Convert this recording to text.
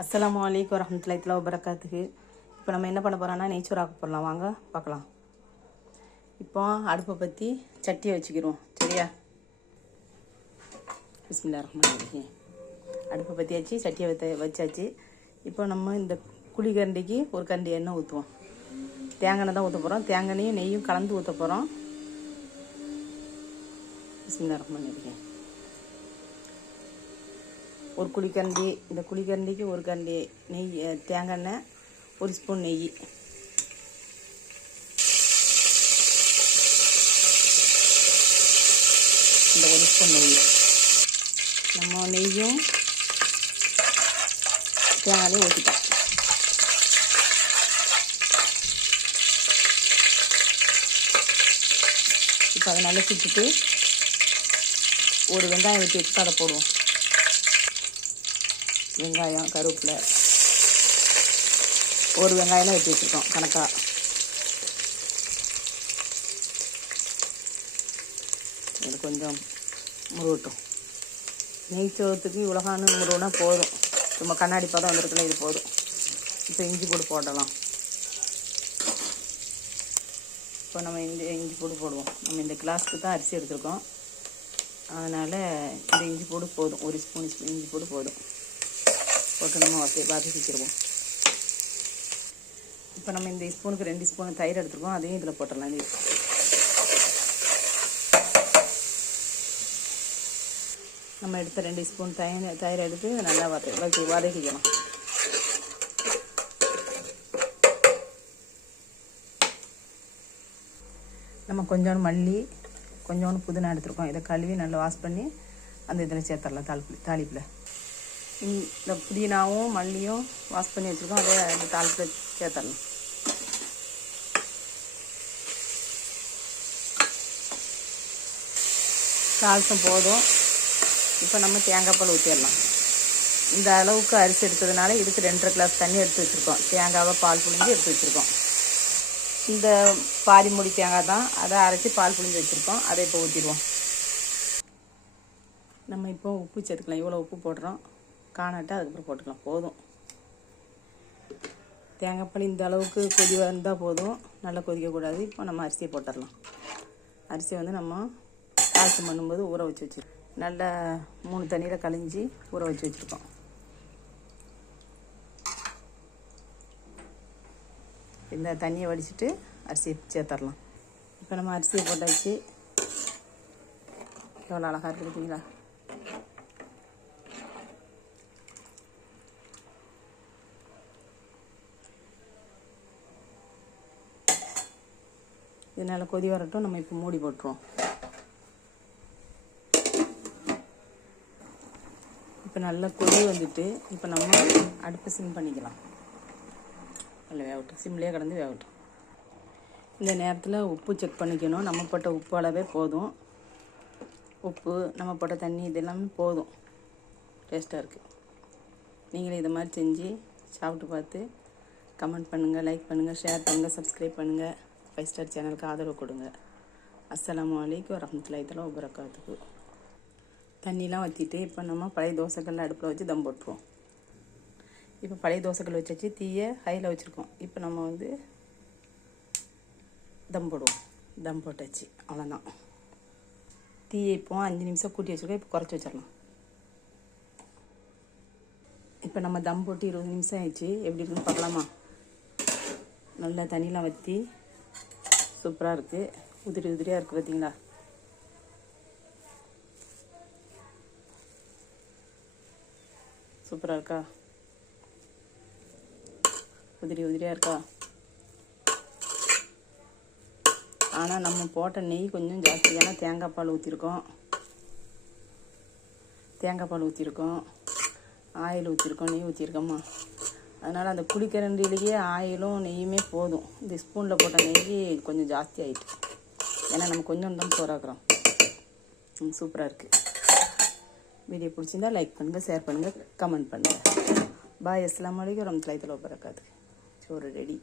அஸ்லாம் அலைக்கும் வரஹமத்துல்லாஹி தஆலா வபரகாத்துஹு. இப்போ நம்ம என்ன பண்ண போகிறோம்னா நெய்ச்சோறு ஆக்க போடலாம். வாங்க பார்க்கலாம். இப்போ அடுப்பை பற்றி சட்டியை வச்சுக்கிறோம் சரியா? பிஸ்மில்லா ரஹ்மான் இருக்கீங்க அடுப்பை பற்றியாச்சு சட்டியை வச்ச வச்சாச்சு. இப்போ நம்ம இந்த குழிகரண்டிக்கு ஒரு கரண்டி எண்ணெய் ஊற்றுவோம் தேங்காய் எண்ணெய் தான் ஊற்ற போகிறோம் தேங்காய் நெய்யும் கலந்து ஊற்ற போகிறோம் பிஸ்மில்லா ரஹ்மான் இருக்கேன் ஒரு குழிக்கரண்டி இந்த குழிக்கரண்டிக்கு ஒரு கரண்டி நெய் தேங்காய் எண்ணெய் ஒரு ஸ்பூன் நெய். இந்த ஒரு ஸ்பூன் நெய். நம்ம நெய்யும் தேங்காயும் ஊற்றிட்டோம் இப்போ அதை நல்லா சுட்டுட்டு ஒரு வெங்காயம் வெட்டி வச்சுட்டு அதை போடுவோம். வெங்காயம் கருவேப்பிலை. ஒரு வெங்காயம் வெட்டி வச்சுருக்கோம் கணக்கா. இது கொஞ்சம் முருகட்டும். நெய் சோத்துக்கு உலகானு போதும். சும்மா கண்ணாடி பதம் வந்திருக்குல்ல இது போதும். இப்போ இஞ்சி போட்டு போடலாம். இப்போ நம்ம இந்த இஞ்சி போட்டு போடுவோம். நம்ம இந்த கிளாஸ்க்கு தான் அரிசி எடுத்துருக்கோம். அதனால் இந்த இஞ்சி போடு போதும். ஒரு ஸ்பூன் இஞ்சி பூடு போதும். போட்டு நம்ம வசதி வதக்கிக்கிடுவோம் இப்போ நம்ம இந்த ஸ்பூனுக்கு ரெண்டு ஸ்பூன் தயிர் எடுத்துருக்கோம் அதையும் இதில் போட்டுடலாம். இது நம்ம எடுத்த ரெண்டு ஸ்பூன் தயிர் தயிர் எடுத்து நல்லா வத வதக்கி வதக்கிக்கணும். நம்ம கொஞ்சோண்டு மல்லி கொஞ்சோண்டு புதினா எடுத்துருக்கோம். இதை கழுவி நல்லா வாஷ் பண்ணி அந்த இதில் சேர்த்துடலாம் தாளிப்பு தாளிப்பில். இந்த புதினாவும் மல்லியும் வாஷ் பண்ணி வச்சுருக்கோம். அதே அந்த தாளிப்பில் சேர்த்துடலாம். தாளிசம் போதும். இப்போ நம்ம தேங்காய் பால் ஊற்றிடலாம் இந்த அளவுக்கு அரிசி எடுத்ததுனால இதுக்கு ரெண்டரை கிளாஸ் தண்ணி எடுத்து வச்சுருக்கோம். தேங்காவை பால் புழிஞ்சு எடுத்து வச்சுருக்கோம். இந்த பாரிமுடி தேங்காய் தான். அதை அரைச்சி பால் புழிஞ்சு வச்சுருக்கோம். அதை இப்போ ஊற்றிடுவோம் நம்ம இப்போ உப்பு சேர்த்துக்கலாம். இவ்வளோ உப்பு போடுறோம். காணாட்டா அதுக்கப்புறம் போட்டுக்கலாம். போதும். தேங்காய் பால் இந்த அளவுக்கு கொதி வந்தால் போதும். நல்லா கொதிக்கக்கூடாது. இப்போ நம்ம அரிசியை போட்டுடலாம். அரிசியை வந்து நம்ம பாயசம் பண்ணும்போது ஊற வச்சு வச்சுருக்கோம். நல்லா மூணு தண்ணியில் கழிஞ்சி ஊற வச்சு வச்சுருக்கோம். இந்த தண்ணியை வடிச்சிட்டு அரிசியை சேர்த்துடலாம். இப்போ நம்ம அரிசியை போட்டாச்சு. எவ்வளோ அழகாக இருக்குது பார்த்தீங்களா இதனால் கொதி வரட்டும் நம்ம இப்போ மூடி போட்டுருவோம். இப்போ நல்லா கொதி வந்துட்டு இப்போ நம்ம அடுப்பு சிம் பண்ணிக்கலாம். நல்லா வேகட்டும். சிம்லேயே கடந்து வேகட்டும். இந்த நேரத்தில் உப்பு செக் பண்ணிக்கணும். நம்ம போட்ட உப்பு அளவே போதும். உப்பு நம்ம போட்ட தண்ணி இது எல்லாமே போதும் டேஸ்ட்டாக இருக்குது நீங்களும் இதை மாதிரி செஞ்சு சாப்பிட்டு பார்த்து கமெண்ட் பண்ணுங்கள் லைக் பண்ணுங்கள் ஷேர் பண்ணுங்கள் சப்ஸ்கிரைப் பண்ணுங்கள் ஃபைவ் ஸ்டார் சேனலுக்கு ஆதரவு கொடுங்க. அஸ்லாம் அலைக்கும் வரமத்துல்லாஹி தஆலா வபரகாத்துக்கு தண்ணிலாம் வற்றிட்டு இப்போ நம்ம பழைய தோசைக்கல்ல அடுப்பில் வச்சு தம் போட்டுருவோம். இப்போ பழைய தோசைக்கல் வச்சாச்சு தீயை ஹையில் வச்சுருக்கோம். இப்போ நம்ம வந்து தம் போடுவோம். தம் போட்டாச்சு அவ்வளோதான் தீயை இப்போ அஞ்சு நிமிஷம் கூட்டி வச்சுருக்கோம் இப்போ குறைச்சி வச்சிடலாம். இப்போ நம்ம தம் போட்டு இருபது நிமிஷம் ஆயிடுச்சு. எப்படி இருக்குன்னு பார்க்கலாமா? நல்லா தண்ணியெலாம் வற்றி சூப்பராக இருக்குது உதிரி உதிரியாக இருக்குது பார்த்தீங்களா சூப்பராக இருக்கா? உதிரி உதிரியாக இருக்கா? ஆனால் நம்ம போட்ட நெய் கொஞ்சம் ஜாஸ்தி. ஏன்னா தேங்காய் பால் ஊற்றிருக்கோம் தேங்காய் பால் ஊற்றிருக்கோம் ஆயில் ஊற்றிருக்கோம் நெய் ஊற்றிருக்கோம்மா அதனால் அந்த புளிக்கரண்டிலேயே ஆயிலும் நெய்யுமே போதும். இந்த ஸ்பூனில் போட்ட நெய் கொஞ்சம் ஜாஸ்தி ஆகிட்டு ஏன்னா நம்ம கொஞ்சம் தான் போராக்குறோம். சூப்பராக இருக்குது வீடியோ பிடிச்சிருந்தா லைக் பண்ணுங்கள் ஷேர் பண்ணுங்கள் கமெண்ட் பண்ணுங்கள் பாய் அஸ்லாம் வலைக்கம் ரம்த்லாய் தலோ பரக்காது சோறு ரெடி